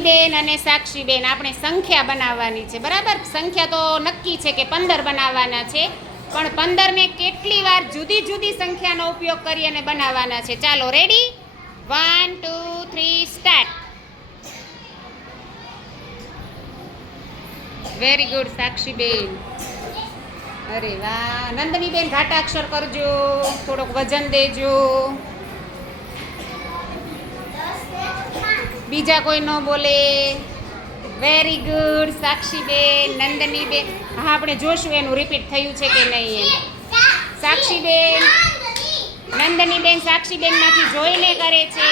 નંદનીબેન અને સાક્ષીબેન. આપણે સંખ્યા બનાવવાની છે. બરાબર? સંખ્યા તો નક્કી છે કે પંદર બનાવવાના છે. પણ પંદરને કેટલી વાર જુદી જુદી સંખ્યાનો ઉપયોગ કરી અને બનાવવાના છે? ચાલો ready one two three start very good સાક્ષીબેન. અરે વાહ! નંદનીબેન ઘાટા અક્ષર કરજો. થોડોક વજન દેજો. બીજા કોઈ ન બોલે. વેરી ગુડ સાક્ષીબેન, નંદનીબેન. હા, આપણે જોશું એનું રિપીટ થયું છે કે નહીં એમ સાક્ષીબેન, નંદનીબેન સાક્ષીબેનમાંથી જોઈને કરે છે.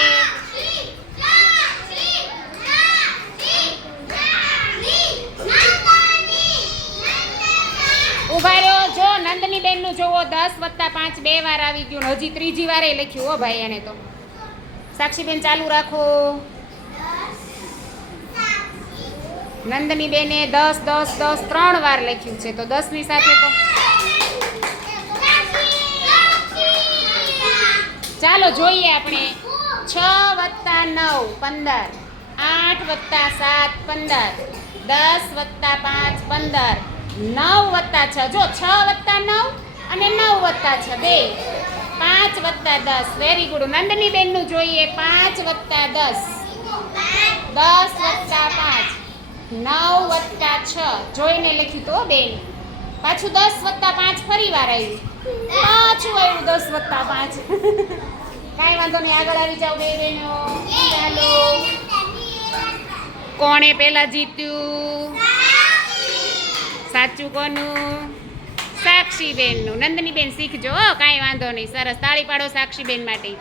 ઊભા રહ્યો જો નંદનીબેનનું જોવો, દસ વત્તા પાંચ બે વાર આવી ગયું હજી ત્રીજી વારે લખ્યું હો ભાઈ એને તો. સાક્ષીબેન ચાલુ રાખો. નંદની બેને દસ દસ દસ ત્રણ વાર લખ્યું છે. તો દસની સાથે તો ચાલો જોઈએ આપણે. છ વત્તા નવ, પંદર. આઠ વત્તા સાત, પંદર. દસ વત્તા પાંચ, પંદર. નવ વત્તા છ. જો, છ વત્તા નવ અને નવ વત્તા છ. બે. પાંચ વત્તા દસ. વેરી ગુડ નંદની બેનનું જોઈએ. પાંચ વત્તા દસ. દસ વત્તા પાંચ. નવ વત્તા છ. જોઈને લખ્યું તો બેન. પાછું દસ વત્તા પાંચ ફરી વાર આવ્યું પાછું આવ્યું દસ વત્તા પાંચ. કાંઈ વાંધો નહીં, આગળ આવી જાઓ બે બહેનો. ચાલો. કોણે પહેલા જીત્યું? સાચું કોનું? સાક્ષીબેનનું. નંદનીબેન શીખજો, હો. કાંઈ વાંધો નહીં. સરસ. તાળી પાડો સાક્ષી બેન માટે.